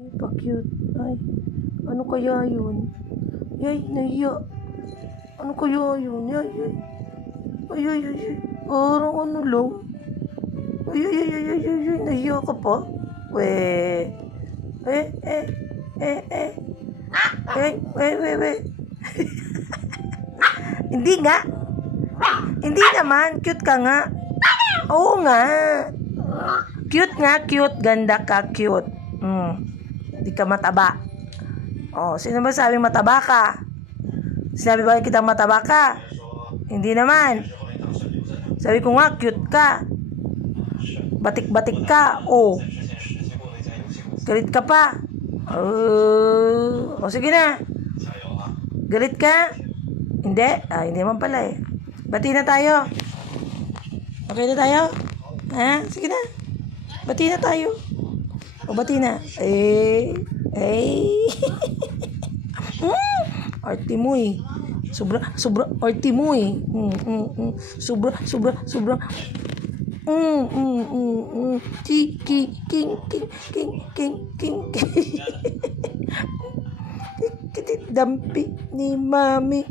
Pa-cute. Ay, ano kaya yun? Yay, nahiya. Ano kaya yun? Yay, yay. Ay, ay, ay, ay. Parang ano lang. Ay, ay, ay, ay, ay, ay, ay. Nahiya ka pa? We. Eh. We. Hindi nga. Hindi naman. Cute ka nga. Oo nga. Cute nga, cute. Ganda ka, cute. Hindi ka mataba. Oh, sino ba sabing mataba ka? Sinabi ba kitang mataba ka? Hindi naman. Sabi ko nga, cute ka. Batik-batik ka. Oh. Galit ka pa. Sige na. Galit ka? Hindi. Hindi naman pala eh. Bati na tayo. Okay na tayo? Ha? Sige na. Bati na tayo. O bati na. Arti mo eh. Sobra arti mo eh. Sobra. King. Dampi ni mami.